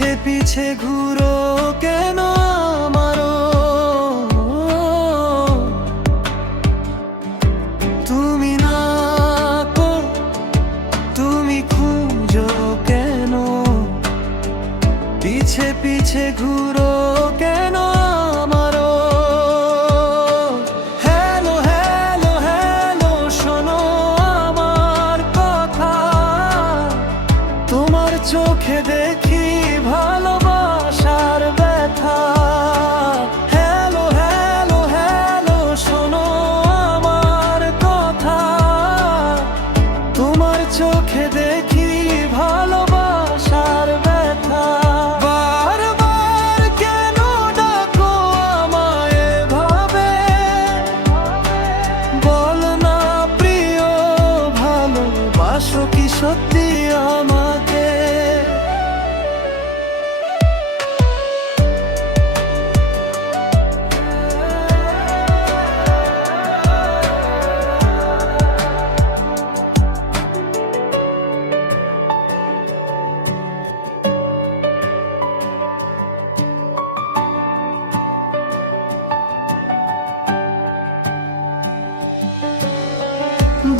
পিছে পিছে ঘুরো কেন আমারও? তুমি না কো, তুমি খুঁজো কেন? পিছে পিছে ঘুরো কেন আমারও? হ্যালো হ্যালো হ্যালো, শোনো আমার কথা। তোমার চোখে দেখি ভালোবাসার ব্যথা। হ্যালো হ্যালো হ্যালো, শোনো আমার কথা। তোমার চোখে দেখি ভালোবাসার ব্যথা। বারবার কেন ডাকো আমায় এভাবে? বল না প্রিয়, ভালোবাসো কি সত্যি আমাকে?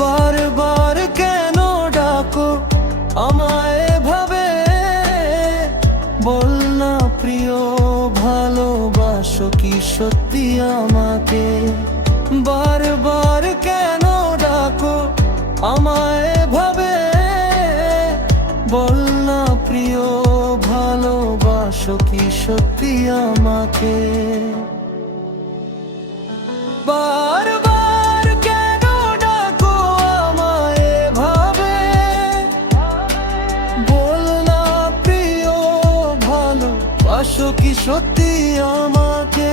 বারবার কেন ডাকো আমায় এভাবে? বল না প্রিয়, ভালোবাসো কি সত্যি আমাকে? বারবার কেন ডাকো আমায় এভাবে? বল না প্রিয়, ভালোবাসো কি সত্যি আমাকে? বারবার কেন ডাকো আমায় এভাবে? বল না প্রিয়, ভালোবাসো কি সত্যি আমাকে?